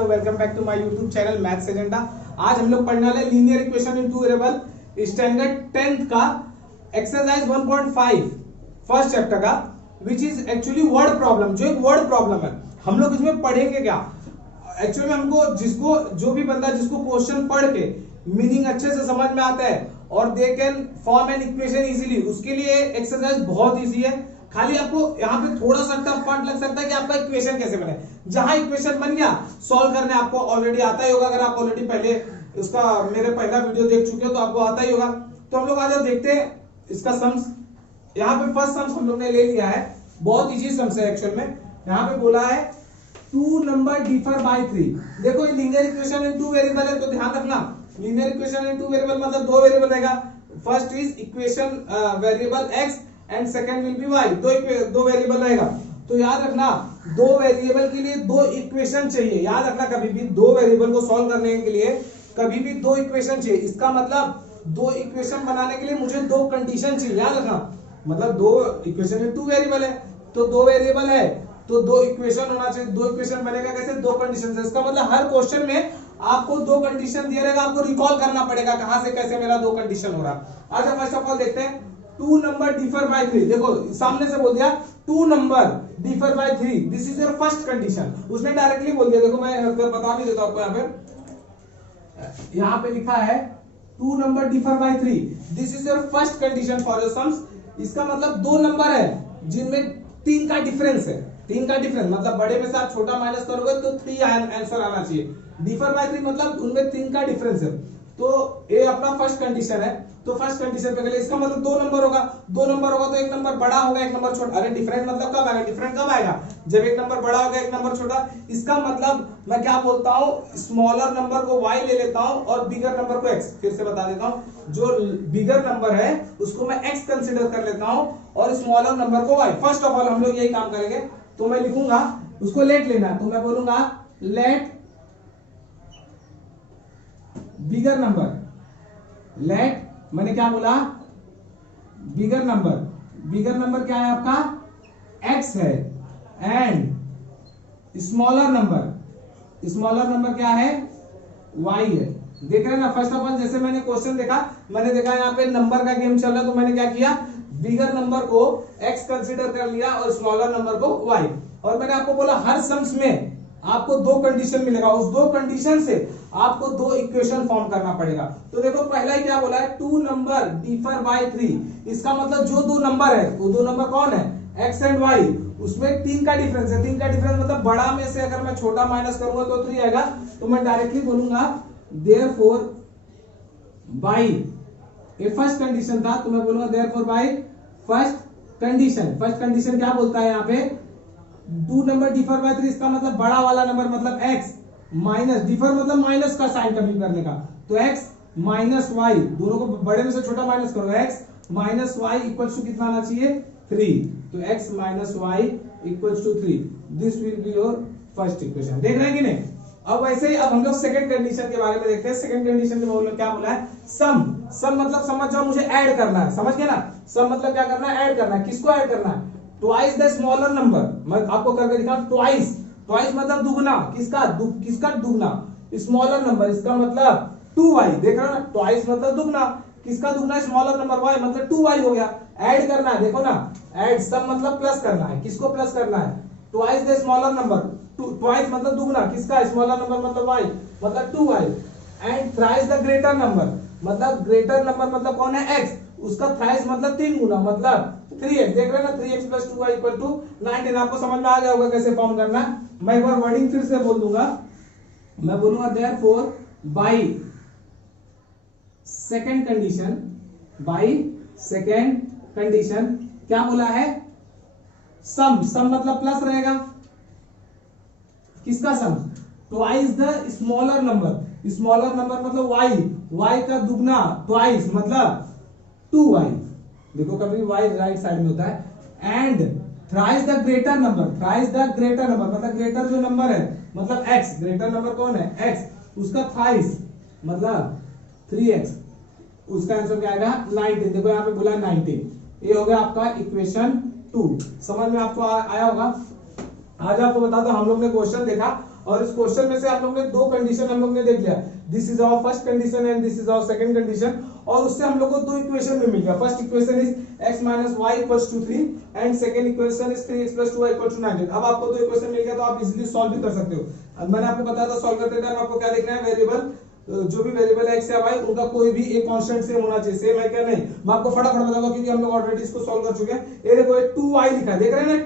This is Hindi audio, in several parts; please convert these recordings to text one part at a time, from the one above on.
Hello welcome back to my YouTube channel maths agenda. आज हम लोग पढ़ने वाले linear equation in two variable standard 10th का एक्सरसाइज 1.5 फर्स्ट चैप्टर का which is actually word problem, जो एक वर्ड प्रॉब्लम है। हम लोग इसमें पढ़ेंगे क्या एक्चुअली में, हमको जिसको जो भी बंदा जिसको क्वेश्चन पढ़ के मीनिंग अच्छे से समझ में आता है और they can form an equation easily, उसके लिए एक्सरसाइज बहुत इजी है। खाली आपको यहाँ पे थोड़ा सा टफ पार्ट लग सकता है कि आपका इक्वेशन कैसे बने। जहां इक्वेशन बन गया सॉल्व करने आपको ऑलरेडी आता ही होगा। अगर आप ऑलरेडी पहले उसका मेरे पहला वीडियो देख चुके हो तो आपको आता ही होगा। तो हम लोग आज देखते हैं इसका सम्स। यहाँ पे फर्स्ट सम्स हम लोग ने ले लिया है, बहुत इजी सम्स है एक्चुअल में। यहाँ पे बोला है 2 नंबर डिफर बाय 3। देखो ये लीनियर इक्वेशन इन 2 वेरिएबल है, तो ध्यान रखना लीनियर इक्वेशन इन 2 वेरिएबल मतलब 2 वेरिएबल रहेगा। First is equation variable x and second will be y। दो वेरिएबल रहेगा। तो याद रखना दो वेरिएबल के लिए दो इक्वेशन चाहिए। याद रखना कभी भी दो वेरिएबल को सॉल्व करने के लिए कभी भी दो इक्वेशन चाहिए। इसका मतलब दो इक्वेशन बनाने के लिए मुझे दो कंडीशन चाहिए। याद रखना मतलब दो इक्वेशन में 2 वेरिएबल है, तो दो वेरिएबल है तो दो इक्वेशन होना चाहिए। दो इक्वेशन बनेगा कैसे? दो कंडीशन से। इसका मतलब हर क्वेश्चन में आपको दो कंडीशन दिया रहेगा, आपको रिकॉल करना पड़ेगा कहां से कैसे मेरा दो कंडीशन हो रहा। अच्छा फर्स्ट ऑफ ऑल देखते हैं 2 नंबर डिफर बाय 3। देखो सामने से बोल दिया 2 number differ by 3, this is your first condition. उसने डायरेक्टली बोल दिया। देखो मैं बता भी देता हूं आपको। यहाँ पे लिखा है 2 number differ by 3, this is your first condition for your sums. इसका मतलब दो नंबर है जिनमें 3 का डिफरेंस है। 3 का डिफरेंस मतलब बड़े में से आप छोटा माइनस करोगे तो 3 आंसर आना चाहिए। डिफर बाय 3 मतलब उनमें 3 का डिफरेंस है। तो ये अपना फर्स्ट कंडीशन है। तो फर्स्ट कंडीशन पे इसका मतलब दो नंबर होगा। दो नंबर होगा तो एक नंबर बड़ा होगा एक नंबर छोटा। अरे डिफरेंट मतलब कब आएगा? डिफरेंट कब आएगा? जब एक नंबर बड़ा होगा एक नंबर छोटा। इसका मतलब मैं क्या बोलता हूँ, स्मॉलर नंबर को y ले लेता हूँ और बिगर नंबर को x। फिर से बता देता हूँ, जो बिगर नंबर है उसको मैं x कंसिडर कर लेता हूँ और स्मॉलर नंबर को y। फर्स्ट ऑफ ऑल हम लोग यही काम करेंगे। तो मैं लिखूंगा उसको लेट लेना, तो मैं बोलूंगा लेट बिगर नंबर। लेट मैंने क्या बोला? Bigger number. बिगर नंबर क्या है आपका? x है। And smaller number, smaller number क्या है? y है। देख रहे हैं ना। फर्स्ट ऑफ ऑल जैसे मैंने क्वेश्चन देखा, मैंने देखा यहाँ पे नंबर का गेम चल रहा है, तो मैंने क्या किया? बिगर नंबर को x कंसीडर कर लिया और स्मॉलर नंबर को y। और मैंने आपको बोला हर सम्स में आपको दो कंडीशन मिलेगा, उस दो कंडीशन से आपको दो इक्वेशन फॉर्म करना पड़ेगा। तो देखो पहला ही क्या बोला है? 2 नंबर डिफर बाय 3। इसका मतलब जो दो नंबर है वो दो नंबर कौन है? x and y। उसमें 3 का डिफरेंस है। 3 का डिफरेंस मतलब बड़ा में से अगर मैं छोटा माइनस करूंगा तो 3 आएगा। तो मैं डायरेक्टली बोलूंगा देयरफॉर बाय, ये फर्स्ट कंडीशन था तो मैं बोलूंगा therefore bye first condition. First condition क्या बोलता है यहाँ पे? 2 नंबर डिफर बाय 3। इसका मतलब बड़ा वाला नंबर मतलब x माइनस, डिफर मतलब माइनस का साइन कभी करने का, तो x माइनस y। दोनों को बड़े में से छोटा माइनस करो। x minus y equals to कितना आना चाहिए? 3। तो x minus y equals to 3, this will be your first equation. देख रहे हैं कि नहीं? अब वैसे ही अब हम लोग सेकंड कंडीशन के बारे में देखते हैं। सेकंड कंडीशन में क्या बोला है? सम। सम मतलब समझ जाओ, मुझे ऐड करना है। समझ गए ना? सम मतलब क्या करना है? ऐड करना है। किसको ऐड करना है? Twice the smaller number. मैं आपको करके दिखाऊं ट्वाइस। ट्वाइस मतलब दुगना। किसका? किसका दुगना? Smaller number. इसका मतलब 2y। देख रहे हो ना? ट्वाइस मतलब दुगना। किसका दुगना? स्मॉलर नंबर y, मतलब 2y हो गया। ऐड करना है। देखो ना, ऐड सम मतलब प्लस करना है। किसको प्लस करना है? Twice the smaller number. Twice मतलब दुगना। किसका? स्मॉलर नंबर मतलब y, मतलब 2y। And thrice the greater number, मतलब ग्रेटर नंबर मतलब कौन है? x। उसका थ्राइस मतलब 3 गुना मतलब 3x। देख रहे हैं ना? 3x plus 2y equal to 19। आपको समझ में आ गया होगा कैसे फॉर्म करना। मैं एक बार वर्डिंग फिर से बोल दूंगा। मैं बोलूंगा therefore by second condition, by second condition क्या बोला है? सम। सम मतलब प्लस रहेगा। किसका sum? Twice the smaller number. Smaller number मतलब y, y का दुगना ट्वाइस मतलब 2y। देखो कभी y राइट साइड में होता है। And thrice the greater number. Thrice the greater number मतलब ग्रेटर जो नंबर है मतलब x। ग्रेटर नंबर कौन है? x। उसका थ्राइस मतलब 3x। उसका आंसर क्या आएगा? 19। देखो यहाँ पे बोला 19। ये हो गया आपका इक्वेशन 2। समझ में आपको आया होगा? आज आपको बता दो हम लोग ने क्वेश्चन देखा और इस क्वेश्चन में से हम लोग ने दो कंडीशन हम लोग ने देख लिया, this is our first condition and this is our second condition, और उससे हम लोग को दो इक्वेशन में मिल गया। First equation is x minus y equals to 3 and second equation is 3x plus 2y equal to 19। अब आपको दो इक्वेशन मिल गया तो आप इजीली सॉल्व भी कर सकते हो। अब मैंने आपको बताया था सॉल्व करते टाइम आपको क्या देखना है, वेरिएबल जो भी वेरिएबल है x या y उनका कोई भी एक कांस्टेंट सेम होना चाहिए। सेम है क्या नहीं, मैं आपको फटाफट बताऊंगा क्योंकि हम लोग ऑलरेडी इसको सॉल्व कर चुके हैं। ये देखो 2y लिखा है, देख रहे हैं ना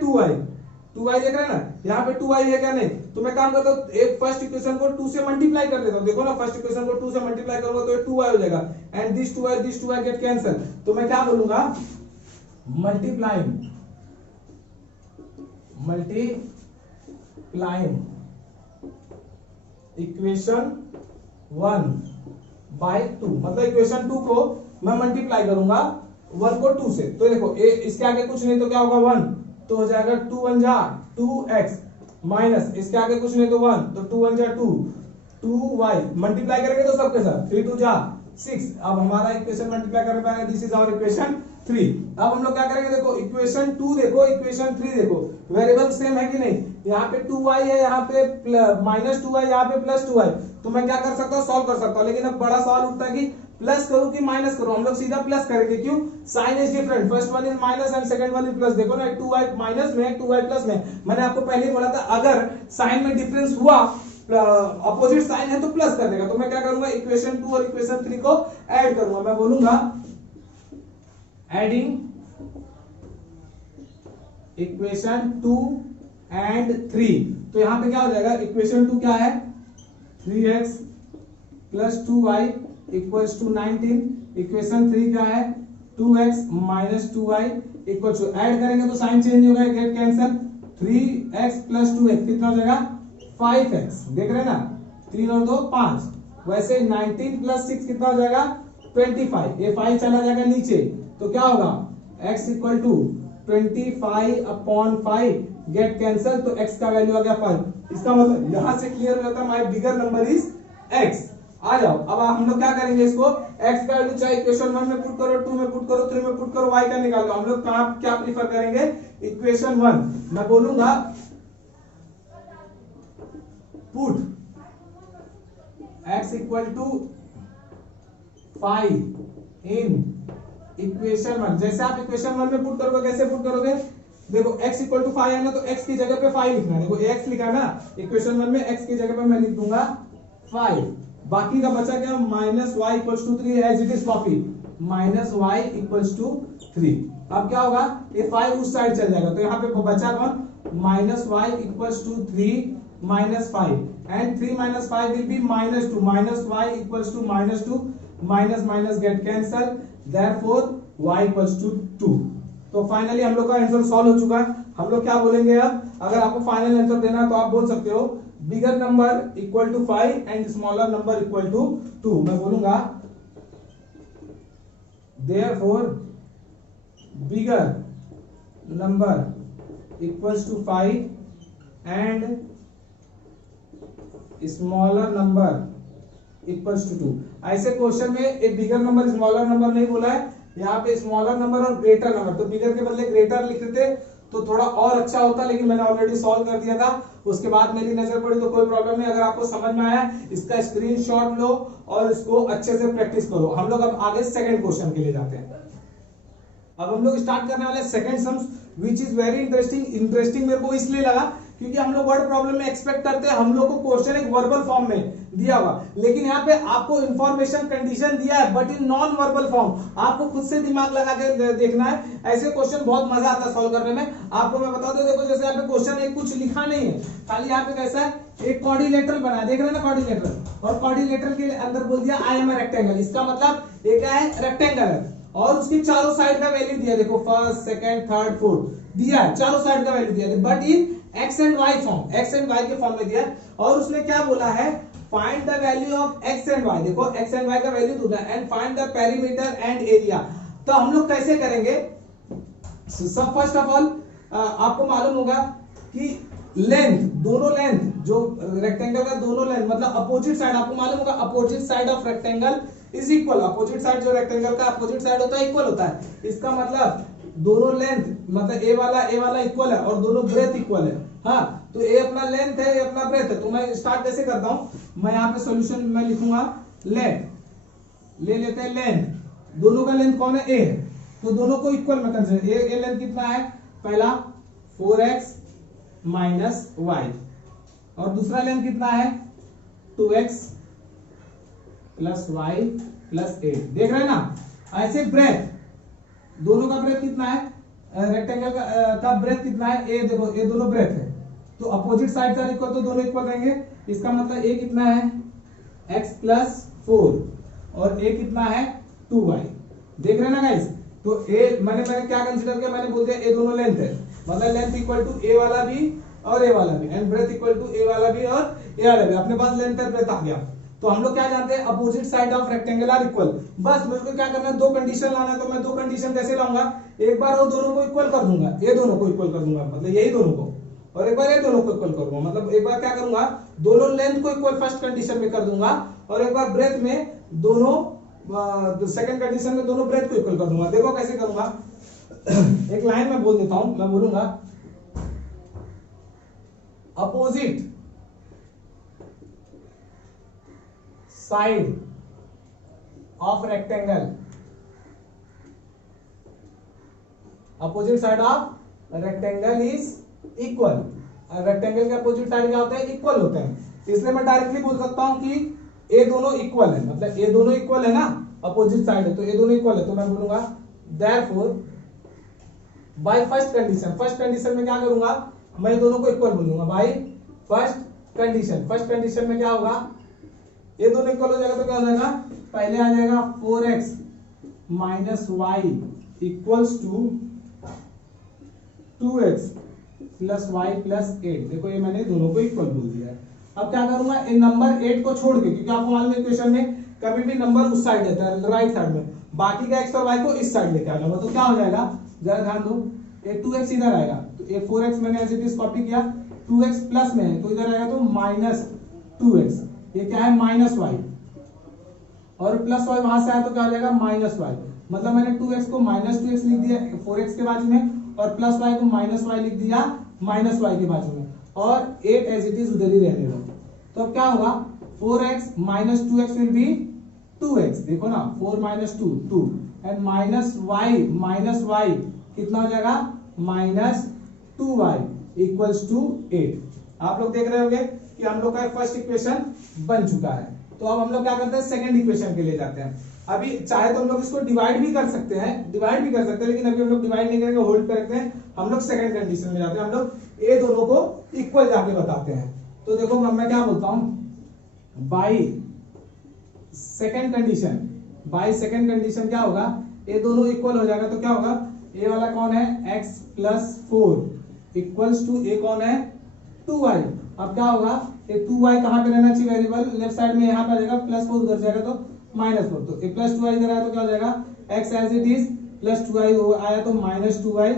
2y देख रहे हैं ना, यहाँ पे 2y है क्या नहीं, तो मैं काम करता हूँ एक फर्स्ट इक्वेशन को 2 से मल्टीप्लाई कर देता हूँ। देखो ना फर्स्ट इक्वेशन को 2 से मल्टीप्लाई करूंगा तो ये 2y हो जाएगा and this 2y gate cancel. तो मैं क्या बोलूंगा, मल्टीप्लाइंग इक्वेशन 1 बाय 2, मतलब इक्वेशन 2 को मैं मल्टीप्लाई करूंगा 1 को 2 से। तो देखो इसके आगे कुछ नहीं तो क्या होगा 1, तो हो जाएगा 2 1 जा 2x माइनस इसके आगे कुछ नहीं तो 1, तो 2 1 जा 2y मल्टीप्लाई करेंगे तो सबके साथ 3 2 जा 6। अब हमारा इक्वेशन मल्टीप्लाई करने पाएंगे, दिस इज आवर इक्वेशन 3। अब हम लोग क्या करेंगे, देखो इक्वेशन 2 देखो इक्वेशन 3 देखो, वेरिएबल सेम है कि नहीं, यहाँ पे 2y है, यहाँ पे माइनस 2y, यहाँ पे प्लस 2y, तो मैं क्या कर सकता हूँ सॉल्व कर सकता हूँ। लेकिन अब बड़ा सवाल उठता है कि प्लस करूं कि माइनस करूं, हम लोग सीधा प्लस करेंगे, क्यों, sign is different, first one is minus and second one is plus. देखो ना 2y माइनस में 2y प्लस में, मैंने आपको पहले ही बोला था अगर साइन में डिफरेंस हुआ अपोजिट साइन है तो प्लस कर देगा। तो मैं क्या करूंगा, इक्वेशन 2 और इक्वेशन 3 को ऐड करूंगा, मैं बोलूंगा एडिंग इक्वेशन 2 एंड 3। तो यहां पे क्या हो जाएगा, इक्वेशन 2 क्या है 3x plus 2y equals to 19, equation 3 क्या है 2x minus 2y equals to, add करेंगे तो साइन चेंज होगा, get cancel, 3x plus 2x कितना हो जाएगा 5x, देख रहे हैं ना 3 और 2 5, वैसे 19 प्लस 6 कितना हो जाएगा 25, ये 5 चला जाएगा नीचे तो क्या होगा x equal to 25 upon 5 get cancel, तो x का वैल्यू आ गया 5। इसका मतलब यहां से क्लियर हो जाता है my bigger number is x। आ जाओ अब हम लोग क्या करेंगे, इसको x का वैल्यू चाहे इक्वेशन 1 में पुट करो, 2 में पुट करो, 3 में पुट करो, y का निकाल लो। हम लोग क्या प्रीफर करेंगे, इक्वेशन 1। मैं बोलूंगा put x equal to 5 in equation 1। जैसे आप इक्वेशन 1 में पुट करोगे, कैसे पुट करोगे, देखो x इक्वल टू 5 है ना, तो x की जगह पे 5 लिखना है। देखो x लिखा ना इक्वेशन 1 में, x की जगह पे मैं लिख दूंगा 5, बाकी का बचा क्या minus y equals to 3 as it is copy, minus y equals to 3। अब क्या होगा, ये 5 उस साइड चल जाएगा, तो यहाँ पे बचा कौन minus y equals to 3 minus 5 and 3 minus 5 will be minus 2, minus y equals to minus 2, minus minus get cancel, therefore y equals to 2। तो फाइनली हम लोग का आंसर सॉल्व हो चुका है। हम लोग क्या बोलेंगे, अब अगर आपको फाइनल आंसर देना है तो आप बोल सकते हो bigger number equal to 5 and smaller number equal to 2। मैं बोलूंगा therefore bigger number equals to 5 and smaller number equals to 2। ऐसे क्वेश्चन में एक बिगर नंबर स्मॉलर नंबर नहीं बोला है, यहाँ पे स्मॉलर नंबर और ग्रेटर नंबर, तो बिगर के बदले ग्रेटर लिख देते तो थोड़ा और अच्छा होता, लेकिन मैंने ऑलरेडी सॉल्व कर दिया था। उसके बाद मेरी नजर पड़ी तो कोई प्रॉब्लम नहीं। अगर आपको समझ में आया इसका स्क्रीनशॉट लो और इसको अच्छे से प्रैक्टिस करो। हम लोग अब आगे सेकंड क्वेश्चन के लिए जाते हैं। अब हम लोग स्टार्ट करने वाले second sums which is very interesting मेरे को इसलिए लगा क्योंकि हम लोग वर्ड प्रॉब्लम में एक्सपेक्ट करते हैं हम लोग को क्वेश्चन एक वर्बल फॉर्म में दिया होगा, लेकिन यहाँ पे आपको इंफॉर्मेशन कंडीशन दिया है but in non verbal form. आपको खुद से दिमाग लगा के देखना है। ऐसे क्वेश्चन बहुत मजा आता है सॉल्व करने में। आपको मैं बता दूं, देखो जैसे यहाँ पे क्वेश्चन एक कुछ लिखा नहीं है, खाली यहाँ पे कैसा है एक क्वाड्रिलेटरल बना है, देख रहे हैं ना क्वाड्रिलेटरल, और क्वाड्रिलेटरल के अंदर बोल दिया आई एम अ रेक्टेंगल। इसका मतलब ये क्या है, रेक्टेंगल है और उसकी चारों साइड का वैल्यू दिया, देखो फर्स्ट सेकंड थर्ड फोर्थ दिया है, चारों साइड का वैल्यू दिया है but in x and y form, x and y के फॉर्म में दिया। और उसने क्या बोला है, find the value of x and y. देखो एक्स एंड वाई का वैल्यू दूंगा and find the perimeter and area. तो हम लोग कैसे करेंगे, सब फर्स्ट ऑफ ऑल आपको मालूम होगा कि लेंथ, दोनों लेंथ जो रेक्टेंगल का दोनों लेंथ मतलब अपोजिट साइड, आपको मालूम होगा opposite side of rectangle is equal, opposite side जो रेक्टेंगल का अपोजिट साइड होता है इक्वल होता है। इसका मतलब दोनों लेंथ मतलब ए वाला इक्वल है और दोनों ब्रेथ इक्वल है। हाँ, तो ए अपना लेंथ है, ए अपना ब्रेथ है। तो मैं स्टार्ट कैसे करता हूं, मैं यहाँ पे सॉल्यूशन में लिखूंगा लेंथ, ले लेते हैं लेंथ, दोनों का लेंथ कौन है, ए है, तो दोनों को इक्वल में कंसीडर। ए लेंथ कितना है, पहला 4x माइनस वाई और दूसरा लेंथ कितना है 2x प्लस वाई प्लस 8। देख रहे हैं ना, ऐसे ब्रेथ दोनों का ब्रेथ कितना है, रेक्टेंगल का ब्रेथ कितना है, ए देखो ये दोनों ब्रेथ है, तो अपोजिट साइड का इक्वल तो दोनों इक्वल रहेंगे। इसका मतलब ए कितना है x प्लस 4 और ए कितना है 2y। देख रहे हैं ना गाइस, तो ए मैंने क्या कंसीडर किया, मैंने बोल दिया ए दोनों लेंथ है, मतलब लेंथ इक्वल टू ए वाला भी और ए वाला भी, एंड ब्रेथ इक्वल टू ए वाला भी और ए वाला भी। अपने पास लेंथ और ब्रेथ आ गया। तो हम लोग क्या जानते हैं, opposite side of rectangle are equal. बस मेरे को क्या करना है, दो कंडीशन लाना है। तो मैं दो कंडीशन कैसे लाऊंगा, एक बार वो दोनों को इक्वल कर दूंगा, ये दोनों को इक्वल कर दूंगा मतलब यही दोनों को, और एक बार ये दोनों को इक्वल करूंगा। मतलब एक बार क्या करूंगा, दोनों लेंथ को इक्वल फर्स्ट कंडीशन में कर दूंगा और एक बार ब्रेथ में दोनों सेकंड कंडीशन में दोनों ब्रेथ को इक्वल कर दूंगा। देखो कैसे करूंगा, एक लाइन में बोल देता हूं, मैं बोलूंगा opposite side of rectangle, opposite side of rectangle is equal. Rectangle के अपोजिट साइड क्या होते हैं, इक्वल होते हैं। इसलिए मैं डायरेक्टली बोल सकता हूं कि ये दोनों इक्वल है, मतलब ये दोनों इक्वल है ना, अपोजिट साइड है तो ये दोनों इक्वल है। तो मैं बोलूंगा therefore bye first condition, first condition में क्या करूंगा, मैं दोनों को इक्वल बोलूंगा bye first condition. First condition में क्या होगा, ये दोनों इक्वल हो जाएगा तो क्या हो जाएगा, पहले आ जाएगा 4x minus y equals to 2x plus y plus 8। देखो ये मैंने दोनों को इक्वल बोल दिया है। अब क्या करूंगा, इन नंबर 8 को छोड़ के, क्योंकि आपको मालूम है इक्वेशन में कभी भी नंबर उस साइड रहता है राइट साइड में, बाकी का x और y को इस साइड लेके आना होगा। तो क्या हो जाएगा, जरा ध्यान दो, ये 2x इधर आएगा, तो ये 4x मैंने एज इट इज कॉपी किया, 2x प्लस में है तो इधर आएगा तो माइनस 2x, ये क्या है माइनस वाई, और प्लस वाई वहां से आया तो क्या हो जाएगा माइनस वाई। मतलब मैंने 2x को माइनस 2x लिख दिया 4x के बाजू में, और प्लस वाई को माइनस वाई लिख दिया माइनस वाई के बाजू में, और 8 एज इट इज उधर ही रहने दो। तो अब क्या होगा, 4x minus 2x will be 2x। देखो ना, 4 माइनस 2 2, एंड माइनस वाई कितना हो जाएगा, माइनस 2y इक्वल्स टू 8। आप लोग देख रहे होंगे कि हम लोग का फर्स्ट इक्वेशन बन चुका है। तो अब हम लोग क्या करते हैं, सेकंड इक्वेशन के लिए जाते हैं। अभी चाहे तो हम लोग इसको डिवाइड भी कर सकते हैं, लेकिन अभी हम लोग डिवाइड नहीं करेंगे, होल्ड पे रखते हैं। हम लोग सेकंड कंडीशन में जाते हैं, हम लोग ए दोनों को इक्वल जाके बताते हैं। तो देखो मैं क्या बोलता हूं, बाई सेकंड कंडीशन क्या होगा, ए दोनों इक्वल हो जाएगा तो क्या होगा, ए वाला कौन है x प्लस 4 इक्वल्स टू ए कौन है 2y। अब क्या होगा, ये 2y कहां पे रहना चाहिए वेरिएबल, लेफ्ट साइड में, यहां पे आ जाएगा, प्लस 4 उधर जाएगा तो माइनस 4, तो ए प्लस 2y इधर आया तो क्या हो जाएगा, x as it is plus 2y आया तो minus 2y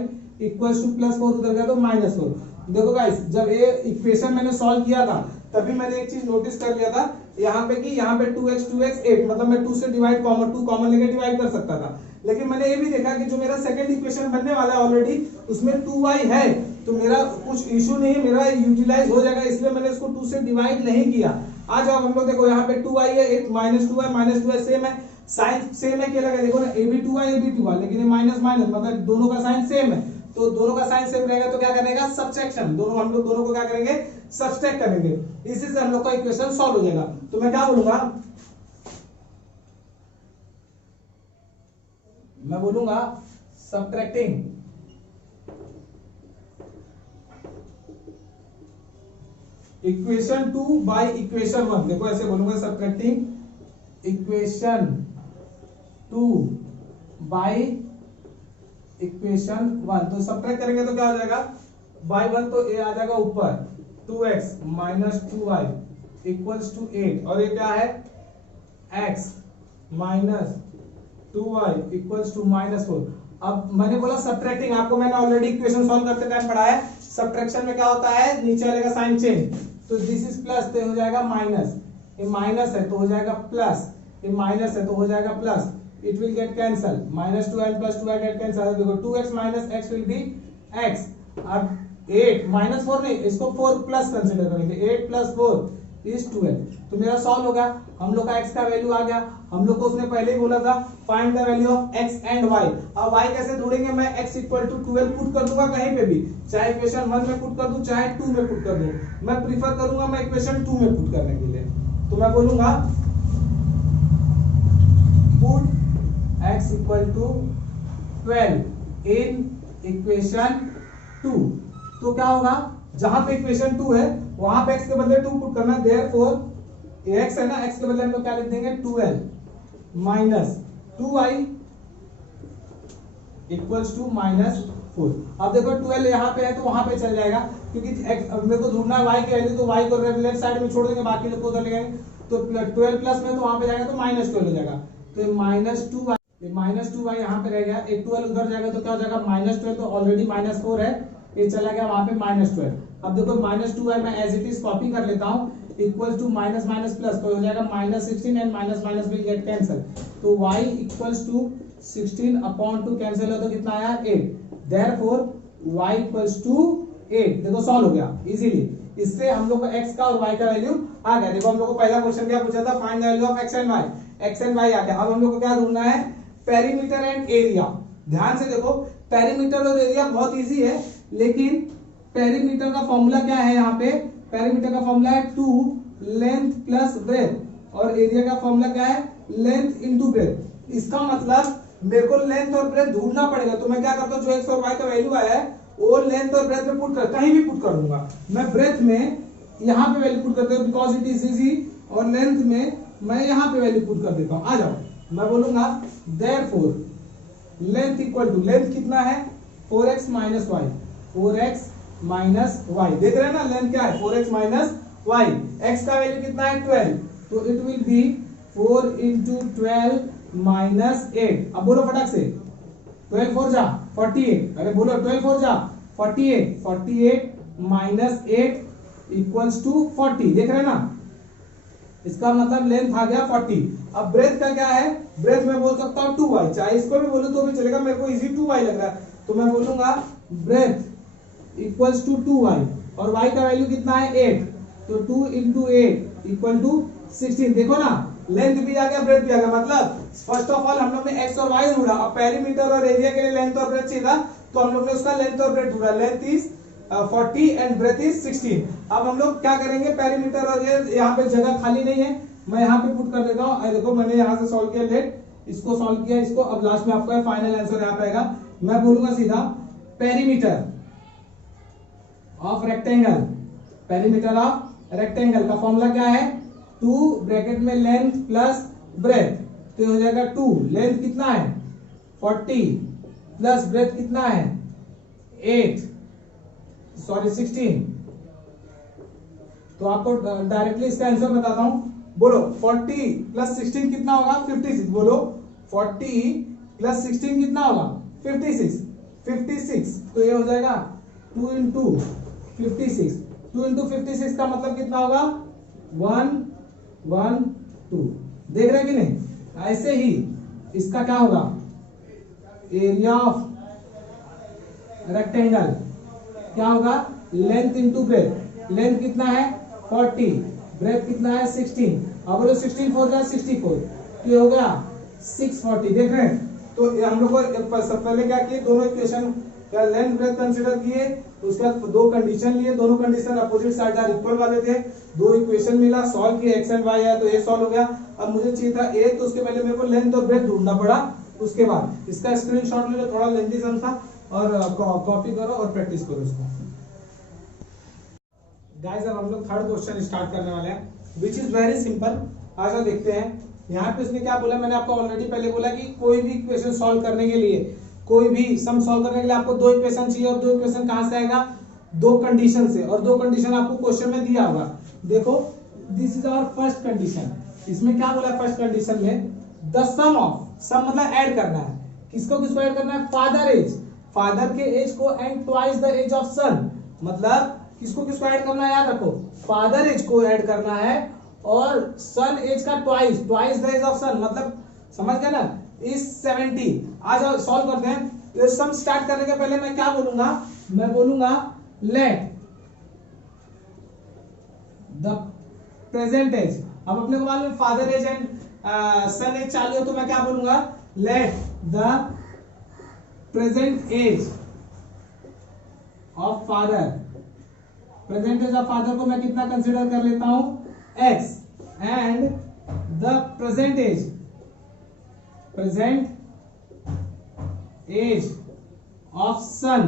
equals two plus 4 उधर गया तो माइनस 4। देखो गाइस, जब ये इक्वेशन मैंने सॉल्व किया था तभी मैंने एक चीज नोटिस कर लिया था यहाँ पे कि यहाँ पे 2x 8, मतलब मैं 2 से डिवाइड टू कॉमन लेके डिवाइड कर सकता था। लेकिन मैंने ये भी देखा कि जो मेरा सेकंड इक्वेशन बनने वाला है ऑलरेडी उसमें 2y है, तो मेरा कुछ इशू नहीं है, मेरा यूटिलाइज हो जाएगा, इसलिए मैंने इसको 2 से डिवाइड नहीं किया। आ जाओ हम लोग, देखो यहाँ पे 2y है, एक माइनस 2y सेम है, साइन सेम है, क्या लगा देखो ना, ए भी 2y लेकिन ये माइनस मतलब दोनों का साइन सेम है, तो दोनों का साइन सेम रहेगा तो क्या करेगा, सब्ट्रैक्शन, हम लोग दोनों को क्या करेंगे, सब्ट्रैक्ट करेंगे, इसी से हम लोग का इक्वेशन सॉल्व हो जाएगा। तो मैं क्या बोलूंगा, मैं बोलूंगा सब्ट्रैक्टिंग इक्वेशन 2 बाय इक्वेशन 1। देखो ऐसे बोलूंगा, सब्ट्रैक्टिंग इक्वेशन 2 बाय इक्वेशन 1। तो सब्ट्रैक्ट करेंगे तो क्या हो जाएगा, बाय 1 तो ए आ जाएगा ऊपर, 2x minus 2y equals to 8, और ये क्या है x minus 2y equals to minus 4। अब मैंने बोला सब्ट्रैक्टिंग, आपको मैंने ऑलरेडी इक्वेशन सॉल्व करते टाइम पढ़ाया है, सब्ट्रैक्शन में क्या होता है, नीचे वाले का साइन चेंज, तो दिस इज प्लस तो हो जाएगा माइनस, ये माइनस है तो हो जाएगा प्लस, ये माइनस है तो हो जाएगा plus, it will get cancel, -2n + 2i get cancel, देखो 2x - x will be x। अब 8 -4 नहीं, इसको 4 प्लस कंसीडर करेंगे, 8 + 4 इज 12। तो मेरा सॉल्व हो गया, हम लोग का x का वैल्यू आ गया। हम लोग को उसने पहले ही बोला था find the value of x and y। अब y कैसे ढूंढेंगे, मैं x = 12 पुट कर दूंगा कहीं पे भी, चाहे इक्वेशन 1 में पुट कर दूं चाहे 2 में पुट कर दूं, मैं प्रीफर करूंगा मैं इक्वेशन 2 में पुट करने के लिए। तो मैं बोलूंगा पुट x = 12 इन इक्वेशन 2। तो क्या होगा, जहां पे इक्वेशन 2 है वहां पे x के बदले 2 पुट करना, देयरफॉर x है ना, x के बदले हम लोग क्या लिख देंगे 12 - 2i = -4। अब देखो 12 यहाँ पे है तो वहां पे चल जाएगा, क्योंकि मेरे को ढूंढना है y की वैल्यू, तो y को लेफ्ट साइड में छोड़ देंगे, बाकी लोग को उधर ले जाएंगे, तो 12 प्लस में तो वहां पे जाएगा तो -12 हो जाएगा, तो ये -2y यहाँ पे रह गया, एक 12 उधर जाएगा तो क्या हो जाएगा -12, तो ऑलरेडी -4 है, ये चला गया वहां पे -12। अब देखो -2y मैं एज इट इज कॉपी कर लेता हूँ, equal to minus minus plus, तो हो जाएगा -16 and minus minus will get cancel, तो y = 16/2 कैंसिल हो तो कितना आया 8, देयरफॉर y = 8। देखो सॉल्व हो गया इजीली, इससे हम लोग को x का और y का वैल्यू आ गया। देखो हम लोग को पहला क्वेश्चन क्या पूछा था, find the value of x and y आ गया। अब हम लोग को क्या ढूंढना है, पेरीमीटर एंड एरिया। ध्यान से देखो, पेरीमीटर और एरिया बहुत इजी है, लेकिन पेरीमीटर का फॉर्मूला क्या है, यहाँ पे पेरीमीटर का फॉर्मूला है 2 लेंथ प्लस ब्रेथ, और एरिया का फॉर्मूला क्या है, लेंथ इनटू ब्रेथ। इसका मतलब मेरे को लेंथ और ब्रेथ ढूंढना पड़ेगा, तो मैं क्या करता हूँ, जो x और y का वैल्यू आया है वो लेंथ और ब्रेथ में पुट कर, कहीं भी पुट कर दूंगा। मैं ब्रेथ में यहाँ पे वैल्यू पुट करता हूँ बिकॉज इट इज इजी, और लेंथ में मैं यहाँ पे वैल्यू पुट कर देता हूँ। आ जाओ, मैं बोलूंगा देयरफॉर लेंथ = लेंथ कितना है 4x - y, 4x - y, देख रहे हैं ना लेंथ क्या है 4x - y, x का वैल्यू कितना है 12, तो इट विल बी 4 × 12 - 8। अब बोलो फटाक से, 12 4 जा 48, अरे बोलो 12 4 जा 48, 48 - 8 = 40, देख रहे हैं ना, इसका मतलब लेंथ आ गया 40। अब ब्रेथ का क्या है, ब्रेथ में बोल सकता हूँ 2y, चाहे इसको भी बोलूं तो भी चलेगा, मेरे को इजी 2y लग रहा है, तो मैं बोलूंगा ब्रेथ = 2y, और y का वैल्यू कितना है 8, तो 2 × 8 = 16। देखो ना, लेंथ भी आ गया ब्रेथ भी आ गया, मतलब फर्स्ट ऑफ ऑल हम लोग ने x और y ढूंढा, अब पेरीमीटर और एरिया के लिए लेंथ और ब्रेथ चाहिए था, तो हम लोग ने उसका लेंथ और ब्रेथ ढूंढा, length is 40 and breadth is 16। अब हम लोग क्या करेंगे, पेरीमीटर और यहाँ पे जगह खाली नहीं है, मैं यहाँ पे पुट कर देता हूँ। देखो मैंने यहाँ से सॉल्व किया, लेट इसको सॉल्व किया, इसको, अब लास्ट में आपका फाइनल आंसर यहाँ पे आएगा। मैं बोलूंगा सीधा perimeter of rectangle, perimeter of rectangle का फॉर्मूला क्या है, 2 ब्रैकेट में लेंथ प्लस ब्रेथ, तो हो जाएगा 2, लेंथ कितना है 40 प्लस ब्रेथ कितना है 16। तो आपको डायरेक्टली इसका आंसर बताता हूं, बोलो 40 + 16 कितना होगा 56, बोलो 40 + 16 कितना होगा 56, तो ये हो जाएगा 2 × 56, 2 × 56 का मतलब कितना होगा 1 1 2, देख रहे हैं कि नहीं। ऐसे ही इसका क्या होगा, एरिया ऑफ रेक्टेंगल क्या होगा, लेंथ इनटू ब्रेथ, लेंथ कितना है 40, ब्रेथ कितना है 16, अब बोलो 16 4 जा 64, तो ये हो गया 640, देख रहे हैं। तो हम लोग को सब पहले क्या किए, दोनों इक्वेशन का लेंथ ब्रेथ कंसीडर किए, उसके बाद दो कंडीशन लिए, दोनों condition opposite side are equal वाले थे, दो इक्वेशन मिला, सॉल्व किए, x एंड y है तो ये सॉल्व हो गया। अब मुझे चाहिए था a, तो उसके पहले मेरे को लेंथ और ब्रेथ ढूंढना पड़ा, उसके बाद इसका स्क्रीनशॉट ले लो, थोड़ा लेंथी सम था, और कॉपी करो और प्रैक्टिस करो इसको। गाइस अब हम लोग थर्ड क्वेश्चन स्टार्ट करने वाले हैं, विच इज वेरी सिंपल। आज देखते हैं यहाँ पे उसने क्या बोला, मैंने आपको ऑलरेडी पहले बोला कि कोई भी इक्वेशन सॉल्व करने के लिए, कोई भी सम सॉल्व करने के लिए आपको दो इक्वेशन चाहिए, और दो इक्वेशन कहां से आएगा, दो कंडीशन से, और दो कंडीशन आपको क्वेश्चन में दिया होगा। देखो this is our first condition, इसमें क्या बोला फर्स्ट कंडीशन में, द सम ऑफ, सम मतलब ऐड करना है, किसको किसको ऐड करना है, फादर एज, फादर के एज को and twice the age of son, मतलब किसको किसको ऐड करना है, याद रखो फादर एज को ऐड करना है और सन एज का twice the age of son, मतलब समझ गए ना, इज 70। आ जाओ सॉल्व करते हैं। सम स्टार्ट करने के पहले मैं क्या बोलूंगा, मैं बोलूंगा लेट द प्रेजेंट एज। अब अपने को मालूम है father age and son age चालू है, तो मैं क्या बोलूंगा, let the present age of father, present age of father को मैं कितना कंसिडर कर लेता हूं, x, and the present age of son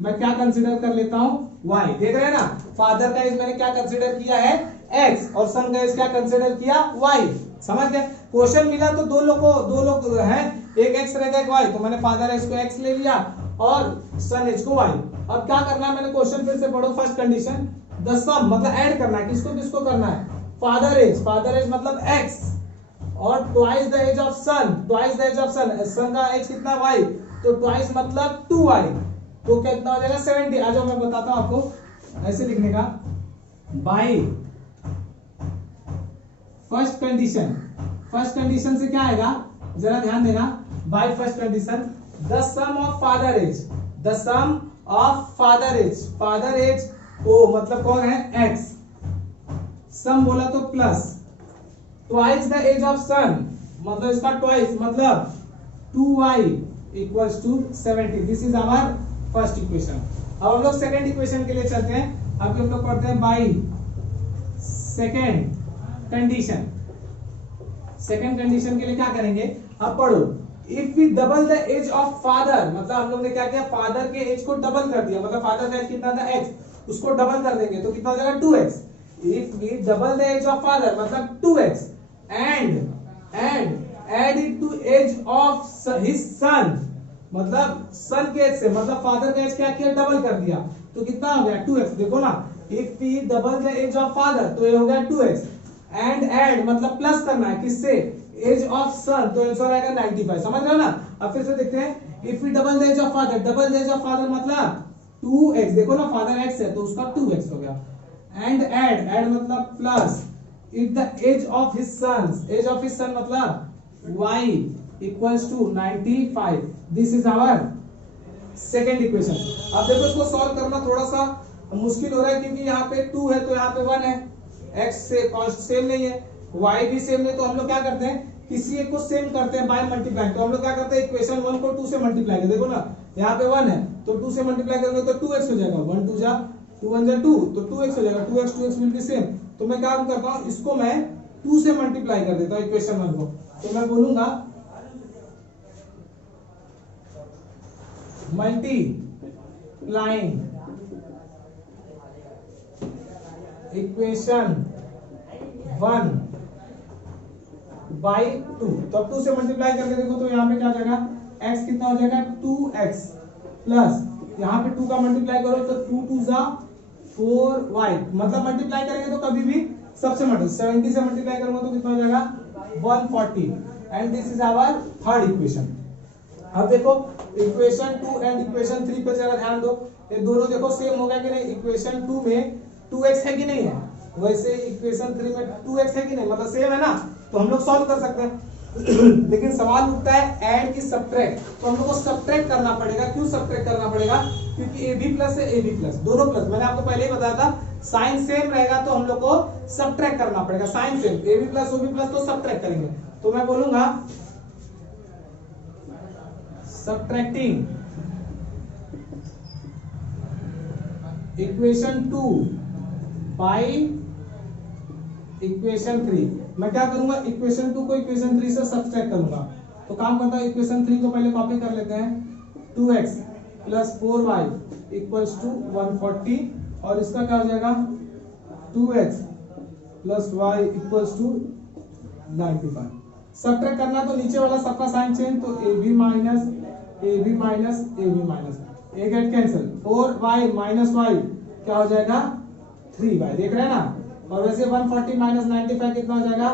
मैं क्या कंसिडर कर लेता हूं, y। देख रहे हैं ना, फादर का एज मैंने क्या कंसिडर किया है, x, और सन का एज क्या कंसिडर किया, y। समझ गए, क्वेश्चन मिला तो दो लोग हैं, एक x रहेगा एक y, तो मैंने फादर एज को x ले लिया और सन एज को y। अब क्या करना है, मैंने क्वेश्चन फिर से पढ़ो, फर्स्ट कंडीशन, द सम मतलब ऐड करना है, किसको किसको करना है, फादर एज मतलब x और ट्वाइस द एज ऑफ सन, सन का एज कितना y, तो ट्वाइस मतलब 2y, तो कितना हो जाएगा 70। आ जाओ मैं बताता हूं आपको ऐसे लिखने का, बाय फर्स्ट कंडीशन से क्या आएगा, जरा ध्यान देना, by first condition the sum of father age ओ मतलब कौन है, x, सम बोला तो plus, twice the age of son मतलब इसका ट्वाइस मतलब 2y equals to 70। This is our first equation. अब हम लोग सेकंड इक्वेशन के लिए चलते हैं। अब हम लोग पढ़ते हैं बाय सेकंड कंडीशन के लिए क्या करेंगे, अब पढ़ो, if we double the age of father, मतलब हम लोग ने क्या किया, फादर के एज को डबल कर दिया, मतलब फादर का एज कितना था x, उसको डबल कर देंगे तो कितना हो जाएगा 2x। If we double the age of father मतलब 2x and add it to age of his son, मतलब सन के एज से, मतलब फादर का एज क्या किया, डबल कर दिया, तो कितना हो गया 2x। देखो ना, if we double the age of father तो ये हो गया 2x, एंड ऐड मतलब प्लस करना है किससे, एज ऑफ सन, तो आंसर आएगा 95। समझ रहे हो ना। अब फिर से देखते हैं, if we double the age of father मतलब 2x, देखो ना फादर x है तो उसका 2x हो गया, एंड ऐड मतलब plus, if the age of his son मतलब y equals to 95। This is our second equation. अब देखो इसको सॉल्व करना थोड़ा सा मुश्किल हो रहा है, क्योंकि यहाँ पे 2 है तो यहाँ पे 1 है, x से कॉस्ट सेम नहीं है, y भी सेम नहीं, तो हम लोग क्या करते हैं, किसी एक को सेम करते हैं बाय मल्टीप्लाई। तो हम लोग क्या करते हैं, इक्वेशन 1 को 2 से मल्टीप्लाई करते हैं, देखो ना यहाँ पे 1 है तो 2 से मल्टीप्लाई करेंगे तो 2x हो जाएगा, 1 2 जा 2 1 जा 2, तो 2x हो जाएगा, 2x विल बी सेम। तो मैं क्या करता हूँ, इसको मैं 2 से मल्टीप्लाई कर देता हूँ इक्वेशन 1 को, तो मैं बोलूंगा मल्टीप्लाइंग इक्वेशन 1 बाई 2। तो अब 2 से मल्टीप्लाई करके देखो तो यहाँ पे क्या हो जाएगा, x कितना हो जाएगा 2x प्लस यहाँ पे 2 का मल्टीप्लाई करो तो 2 2 जा 4y, मतलब मल्टीप्लाई करेंगे तो कभी भी सबसे मल्टीप्लाई 70 से मल्टीप्लाई करूंगा तो कितना हो जाएगा 140, and this is our third equation. अब देखो इक्वेशन 2 एंड इक्वेशन 3 पे जरा ध्यान दो, ये दोनों देखो सेम होगा कि नहीं, इक्वेशन 2 में 2x है कि नहीं है, वैसे इक्वेशन 3 में 2x है कि नहीं, मतलब सेम है ना, तो हम लोग सॉल्व कर सकते हैं। लेकिन सवाल उठता है ऐड की सब्ट्रैक्ट, तो हम लोग को सब्ट्रैक्ट करना पड़ेगा। क्यों सब्ट्रैक्ट करना पड़ेगा, क्योंकि AB प्लस है AB प्लस दोनों प्लस, मैंने आपको पहले ही बताया था साइन सेम रहेगा तो हम लोग को सब्ट्रैक्ट करना पड़ेगा, sign same AB plus OB plus तो सब्ट्रैक्ट करेंगे। तो मैं बोलूंगा सब्ट्रैक्टिंग इक्वेशन 2 बाई इक्वेशन 3। मैं क्या करूंगा, इक्वेशन 2 को इक्वेशन 3 से सब्ट्रैक्ट करूंगा, तो काम करता है इक्वेशन 3 को पहले कॉपी कर लेते हैं, 2x plus 4y equals to 140, और इसका क्या हो जाएगा 2x plus y equals to 95। Subtract करना तो नीचे वाला सबका साइन चेंज, तो AB minus AB minus AB minus A get cancel, 4y minus y क्या हो जाएगा 3y, देख रहे हैं ना। और वैसे 140 माइनस 95 कितना हो जाएगा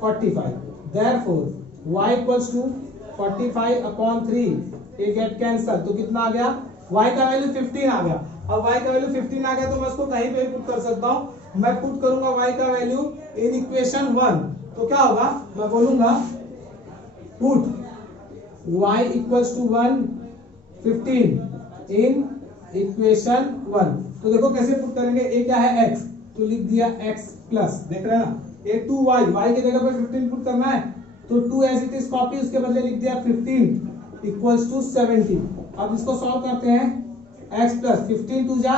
45, therefore y equals to 45 upon 3, a get cancel, तो कितना आ गया y का वैल्यू 15 आ गया। अब y का वैल्यू 15 आ गया तो मैं उसको कहीं पे भी पुट कर सकता हूं। मैं पुट करूंगा y का वैल्यू इन इक्वेशन 1, तो क्या होगा, मैं बोलूंगा put y equals to 1 15 in equation 1। तो देखो कैसे पुट करेंगे, a क्या है x, तो लिख दिया x प्लस, देख रहे हैं ना, a 2y, y की जगह पे 15 पुट करना है तो 2 एज इट इज कॉपी, उसके बदले लिख दिया 15 इक्वल्स टू 70। अब इसको सॉल्व करते हैं, x प्लस 15 टू जा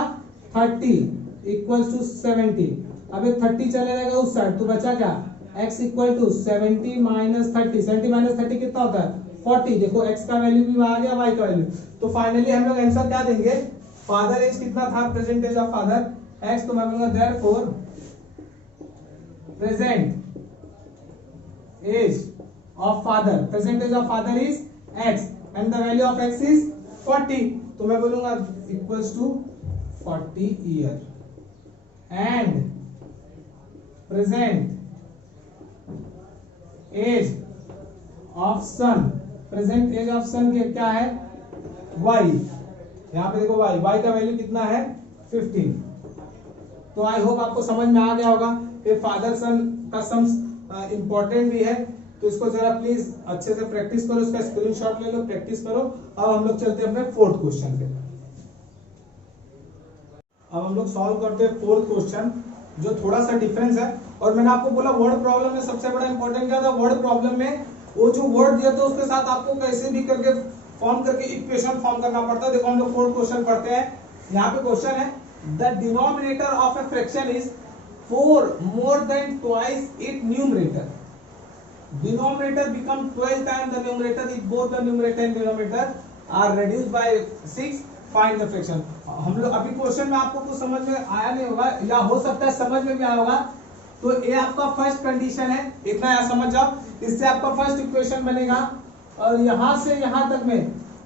30 इक्वल्स टू 70। अब ये 30 चले जाएगा उस साइड तो बचा क्या, x equal to 70 minus 30, 70 minus 30 कितना होता है 40। देखो x का वैल्यू भी आ गया, y का वैल्यू। तो फाइनली हम लोग आंसर क्या देंगे, फादर एज कितना था, present age of father x, तो मैं बोलूंगा therefore present age of father, present age of father is x and the value of x is 40, तो मैं बोलूंगा equals to 40 year and present age of son, present age of son क्या है y, यहाँ पे देखो y का वैल्यू कितना है 15। तो आई होप आपको समझ में आ गया होगा, ये फादर सन का सम्स इंपॉर्टेंट भी है, तो इसको जरा प्लीज अच्छे से प्रैक्टिस करो, इसका स्क्रीनशॉट ले लो, प्रैक्टिस करो। अब हम लोग चलते हैं अपने फोर्थ क्वेश्चन पे। अब हम लोग सॉल्व करते हैं फोर्थ क्वेश्चन, जो थोड़ा सा डिफरेंस है। और मैंने आपको बोला वर्ड प्रॉब्लम में सबसे बड़ा इंपॉर्टेंट क्या था, वर्ड प्रॉब्लम में वो जो वर्ड दिया था उसके साथ आपको कैसे भी करके फॉर्म करके इक्वेशन फॉर्म करना पड़ता है। देखो हम लोग फोर्थ क्वेश्चन पढ़ते हैं, यहाँ पे क्वेश्चन है the denominator of a fraction is 4 more than twice its numerator. Denominator become 12 times the numerator if both the numerator and denominator are reduced by 6. Find the fraction. हम लोग अभी क्वेश्चन में आपको कुछ समझ में आया नहीं होगा, या हो सकता है समझ में भी आया होगा। तो ये आपका फर्स्ट कंडीशन है, इतना यार समझ जाओ, इससे आपका फर्स्ट इक्वेशन बनेगा और यहां से यहां तक में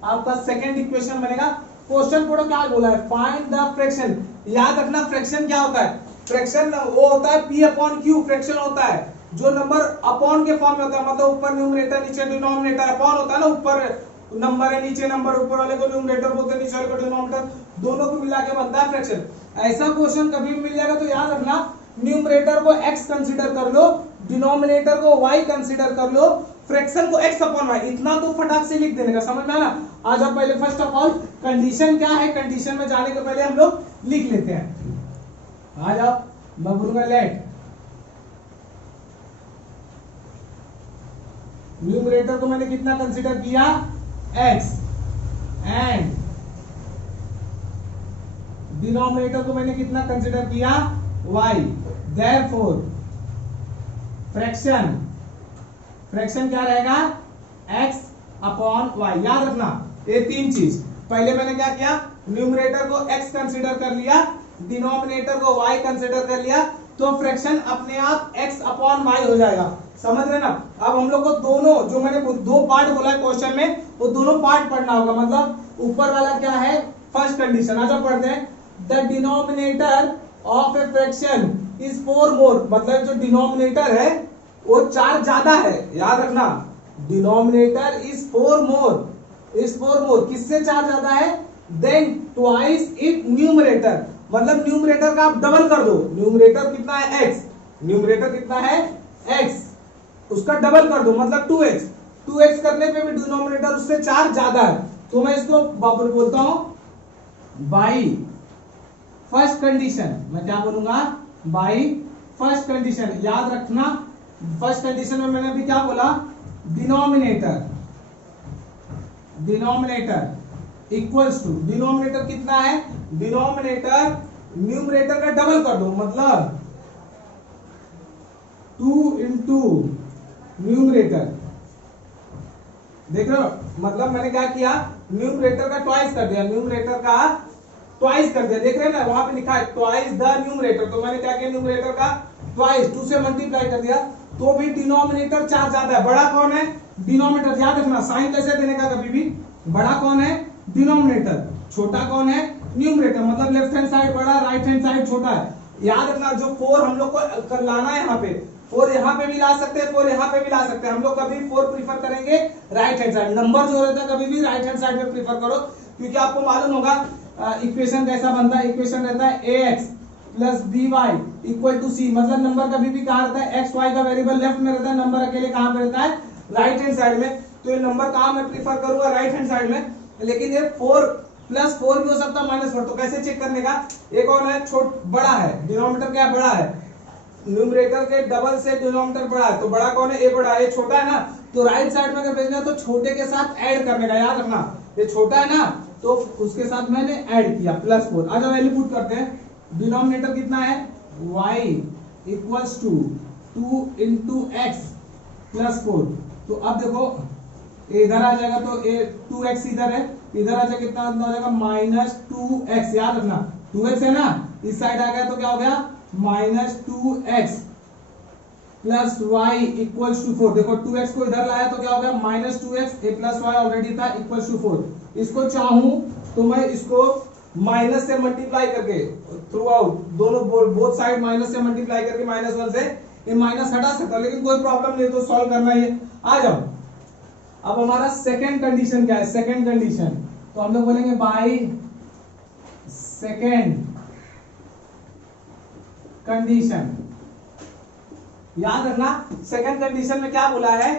आपका सेकंड इक्वेशन बनेगा। क्वेश्चन पढ़ो क्या बोला है, फाइंड द फ्रैक्शन। याद रखना फ्रैक्शन क्या होता है, फ्रैक्शन वो होता है p अपॉन q, फ्रैक्शन होता है जो नंबर अपॉन के फॉर्म में होता है, मतलब ऊपर न्यूमरेटर नीचे डिनोमिनेटर, अपॉन होता है ना, ऊपर नंबर है नीचे नंबर, ऊपर वाले को न्यूमरेटर बोलते हैं, नीचे वाले को डिनोमिनेटर, दोनों को मिला के बनता है फ्रैक्शन। ऐसा क्वेश्चन कभी भी मिल जाएगा तो याद रखना न्यूमरेटर को x कंसीडर कर लो, डिनोमिनेटर को y कंसीडर कर लो, फ्रैक्शन को x अपॉन y, इतना तो फटाक से लिख देने का, समझ में आना। आज आप पहले फर्स्ट ऑफ ऑल कंडीशन क्या है, कंडीशन में जाने के पहले हम लोग लिख लेते हैं। आ जाओ, मैं बोलूंगा लेट न्यूमरेटर को मैंने कितना कंसीडर किया x एंड डिनोमिनेटर को मैंने कितना कंसीडर किया y, देयरफॉर फ्रैक्शन, फ्रैक्शन क्या रहेगा x अपॉन y। याद रखना ये तीन चीज, पहले मैंने क्या किया, न्यूमरेटर को x कंसीडर कर लिया, डिनोमिनेटर को y कंसीडर कर लिया, तो फ्रैक्शन अपने आप x अपॉन y हो जाएगा, समझ रहे ना। अब हम लोग को दोनों जो मैंने दो पार्ट बोला है क्वेश्चन में, वो दोनों पार्ट पढ़ना होगा। मतलब ऊपर वाला क्या है, फर्स्ट कंडीशन, आज पढ़ते हैं the denominator of a fraction is 4 मोर, मतलब जो डिनोमिनेटर है वो 4 ज्यादा है, याद रखना डिनोमिनेटर इज 4 मोर, किससे 4 ज्यादा है, देन ट्वाइस इट न्यूमरेटर, मतलब न्यूमरेटर का आप डबल कर दो, न्यूमरेटर कितना है x, न्यूमरेटर कितना है x, उसका डबल कर दो मतलब 2x, 2x करने पे भी डिनोमिनेटर उससे 4 ज्यादा है, तो मैं इसको बोलता हूं बाई फर्स्ट कंडीशन। मैं क्या बोलूंगा, बाई फर्स्ट कंडीशन। याद रखना फर्स्ट कंडीशन में मैंने अभी क्या बोला, डिनोमिनेटर इक्वल्स टू, डिनोमिनेटर कितना है, डिनोमिनेटर न्यूमरेटर का डबल कर दो, मतलब 2 इंटू न्यूमरेटर, देख रहे हो, मतलब मैंने क्या किया, न्यूमरेटर का ट्वाइस कर दिया, न्यूमरेटर का ट्वाइस कर दिया, देख रहे हैं ना वहां पे लिखा है ट्वाइस द न्यूमरेटर, तो मैंने क्या किया, न्यूमरेटर का ट्वाइस 2 से मल्टीप्लाई कर दिया, तो भी डिनोमिनेटर 4 ज्यादा है, बड़ा कौन है, डिनोमिनेटर। याद रखना साइन कैसे देने का, कभी भी बड़ा कौन है, डिनोमिनेटर, छोटा कौन है, न्यूमरेटर, मतलब लेफ्ट हैंड साइड बड़ा, राइट हैंड साइड छोटा है। याद रखना जो 4 हम लोग को लाना है, यहाँ पे 4 यहाँ पे भी ला सकते हैं, 4 यहाँ पे भी ला सकते हैं, हम लोग कभी 4 प्रीफर करेंगे राइट हैंड साइड, नंबर जो रहता है कभी भी राइट हैंड साइड में प्रीफर करो, क्योंकि आपको मालूम होगा इक्वेशन कैसा बनता है, इक्वेशन रहता है ax plus b y equal to c, मतलब नंबर कभी भी कहाँ रहता है, एक्स वाई का वेरिएबल लेफ्ट में रहता है, नंबर अकेले कहाँ पे रहता है, राइट हैंड साइड में। तो ये नंबर कहाँ मैं प्रीफर करूंगा, राइट हैंड साइड में। लेकिन ये 4 प्लस 4 भी हो सकता है माइनस 4, तो कैसे चेक करने का, एक और है बड़ा है, डिनोमिनेटर क्या बड़ा है, न्यूमरेटर के डबल से डिनोमिनेटर बड़ा है, तो बड़ा कौन है, ए बड़ा है, ये छोटा है ना, तो राइट साइड में अगर भेजना है तो छोटे के साथ ऐड करने का, याद रखना ये छोटा है ना, तो उसके साथ मैंने ऐड किया प्लस 4। आज वैल्यू पुट करते हैं, डिनोमिनेटर कितना है, y equals to 2 into x plus 4। तो अब देखो इधर आ जाएगा तो 2x इधर है, इधर आ जाएगा कितना हो जाएगा, माइनस 2x, याद रखना 2x है ना, इस साइड आ गया तो क्या हो गया, minus 2x plus y equals to 4। देखो 2x को इधर लाया तो क्या हो गया, माइनस 2x, ए प्लस वाई ऑलरेडी था इक्वल्स टू 4। इसको चाहूं तो मैं इसको माइनस से मल्टीप्लाई करके थ्रू आउट दोनों बोथ साइड माइनस से मल्टीप्लाई करके -1 से ये माइनस हटा सकता हूं, लेकिन कोई प्रॉब्लम नहीं, तो सॉल्व करना है। आ जाओ, अब हमारा सेकंड कंडीशन क्या है, सेकंड कंडीशन तो हम लोग बोलेंगे बाय सेकंड कंडीशन। याद रखना सेकंड कंडीशन में क्या बोला है,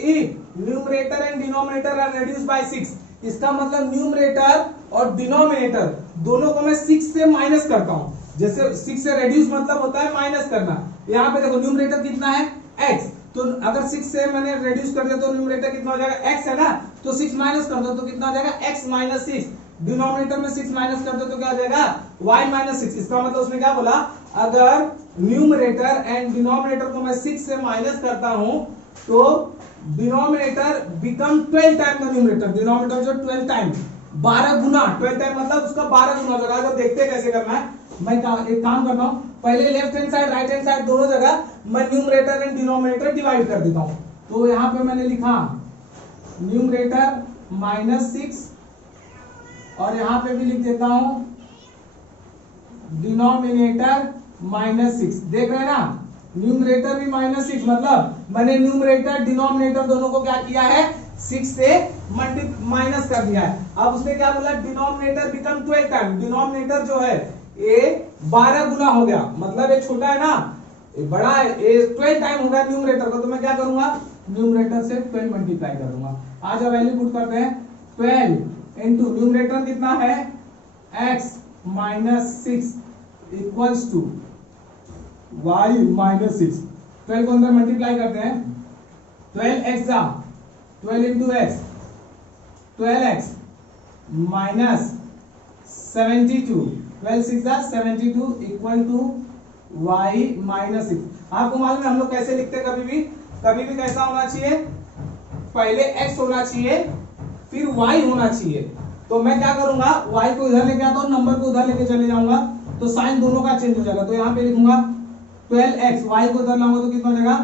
if numerator and denominator are reduced by 6, इसका मतलब न्यूमरेटर और डिनोमिनेटर दोनों को मैं 6 से माइनस करता हूं। जैसे 6 से रेड्यूस मतलब होता है माइनस करना। यहाँ पे देखो न्यूमरेटर कितना है, x, तो अगर 6 से मैंने रेड्यूस कर दिया तो न्यूमरेटर कितना हो जाएगा, x है ना, तो 6 माइनस कर दो तो कितना हो जाएगा, x माइनस 6। डिनोमिनेटर में 6 माइनस कर दो तो क्या हो जाएगा, y माइनस 6। इसका मतलब उसने क्या बोला, अगर न्यूमरेटर एंड डिनोमिनेटर को मैं 6 से माइनस करता हूं तो denominator become 12 time the numerator, denominator जो 12 टाइम 12 गुना, 12 टाइम मतलब उसका 12 गुना होगा। तो देखते हैं कैसे करना है, मैं एक काम करता हूं, पहले left hand side right hand side दोनों जगह मैं न्यूमरेटर एंड डिनोमिनेटर डिवाइड कर देता हूं। तो यहां पे मैंने लिखा न्यूमरेटर -6 और यहां पे भी लिख देता हूं डिनोमिनेटर -6। देख रहे हैं ना, न्यूमरेटर भी -6, मतलब मैंने न्यूमरेटर डिनोमिनेटर दोनों को क्या किया है, 6 से माइनस कर दिया है। अब उसने क्या बोला, डिनोमिनेटर बिकम 12 टाइम, डिनोमिनेटर जो है ये 12 गुना हो गया, मतलब ये छोटा है ना, ये बड़ा है, ये 12 टाइम हो गया न्यूमरेटर को, तो मैं क्या करूंगा, न्यूमरेटर से 12 मल्टीप्लाई करूंगा। आज वैल्यू पुट करते हैं, 12 इंटू न्यूमरेटर कितना है, x minus 6 equals to y minus 6। 12 को अंदर मल्टीप्लाई करते हैं, 12x जा 12 इंटू एक्स 12x माइनस 72, 12 6 जा 72 इक्वल टू y माइनस 6। आपको मालूम है हम लोग कैसे लिखते हैं, कभी भी कैसा होना चाहिए, पहले x होना चाहिए फिर y होना चाहिए। तो मैं क्या करूंगा, y को इधर लेके आता हूं, नंबर को उधर लेके चले जाऊंगा, तो साइन दोनों का चेंज हो जाएगा। तो यहां पे लिखूंगा 12x, y को उधर लाऊंगा तो कितना हो जाएगा,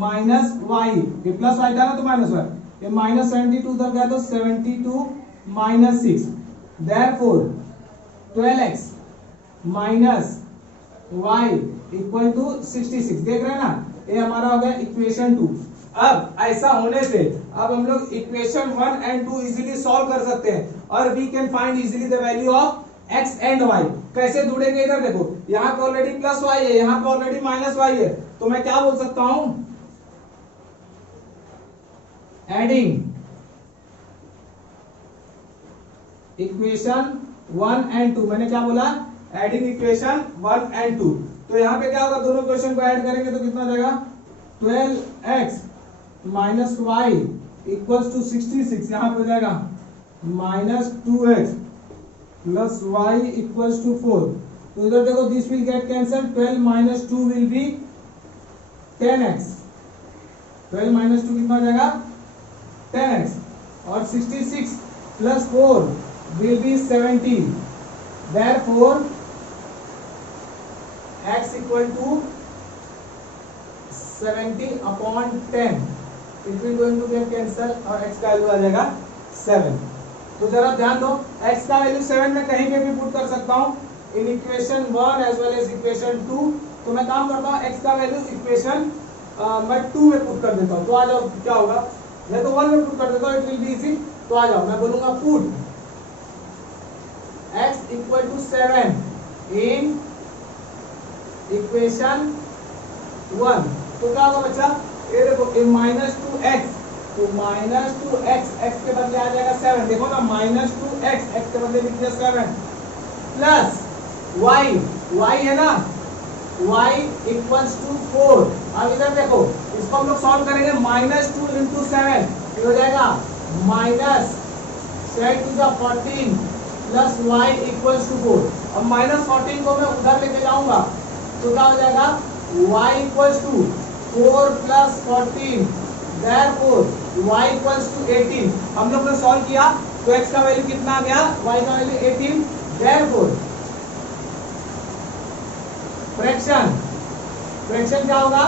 माइनस y, ये प्लस y था ना तो माइनस y, ये माइनस 72 उधर गया तो 72 minus 6, therefore 12x minus y equal to 66। देख रहे हैं ना, ये हमारा हो गया इक्वेशन 2। अब ऐसा होने से अब हम लोग इक्वेशन 1 एंड 2 इजीली सॉल्व कर सकते हैं और we can find easily the value of x and y। कैसे जुड़ेंगे, इधर देखो, यहाँ पे ऑलरेडी प्लस y है, यहाँ पे ऑलरेडी माइनस y है, तो मैं क्या बोल सकता हूं, एडिंग इक्वेशन 1 एंड 2। मैंने क्या बोला, एडिंग इक्वेशन 1 एंड 2। तो यहाँ पे क्या होगा, दोनों इक्वेशन को ऐड करेंगे तो कितना हो जाएगा, 12x minus y equals to 66, यहाँ पे हो जाएगा minus 2x plus y equals to 4। तो इधर देखो, this will get cancel, 12 minus 2 will be 10x, 12 minus 2 कितना हो जाएगा, 10x, और 66 plus 4 will be 70, therefore x equal to 70 upon 10, it will going to get cancel और x का वैल्यू आ जाएगा 7। तो जरा ध्यान दो, x का वैल्यू 7 में कहीं पे भी पुट कर सकता हूँ, in equation 1 as well as equation 2। तो मैं काम करता हूँ, x का वैल्यू इक्वेशन मैं 2 में पुट कर देता हूँ। तो आ जाओ, क्या होगा, मैं तो 1 में पुट कर देता हूँ, इट विल बी इजी। तो आ जाओ, मैं बोलूंगा put equal to 7 in equation 1। तो क्या होगा बच्चा, ये देखो ये -2x, तो -2x, x के बदले आ जाएगा 7, देखो ना -2x, x के बदले लिख दिया 7 प्लस y है ना, y इक्वल्स टू 4। अब इधर देखो, इसको हम लोग सॉल्व करेंगे, -2 इंटू 7 हो जाएगा -10⁻14 प्लस y इक्वल्स टू 4। अब -14 को मैं उधर लेके जाऊंगा तो क्या हो जाएगा, y equals to 4 plus 14, therefore y equals to 18। हम लोग ने सॉल्व किया तो x का वैल्यू कितना आ गया, y का वैल्यू 18, therefore फ्रैक्शन क्या होगा,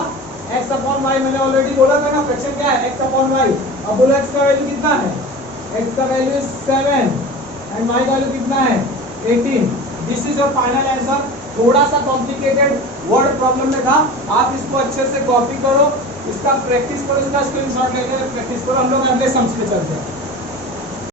x अपॉन y। मैंने ऑलरेडी बोला था ना, फ्रैक्शन क्या है, x अपॉन y। अब बोलो x का वैल्यू कितना है, x का वैल्यू 7 एंड y का वैल्यू कितना है 18। This is your final answer. थोड़ा सा कॉम्प्लिकेटेड वर्ड प्रॉब्लम में था, आप इसको अच्छे से कॉपी करो, इसका प्रैक्टिस करो, इसका स्क्रीनशॉट लेकर प्रैक्टिस करो। हम लोग अगले सम्स पे चलते हैं।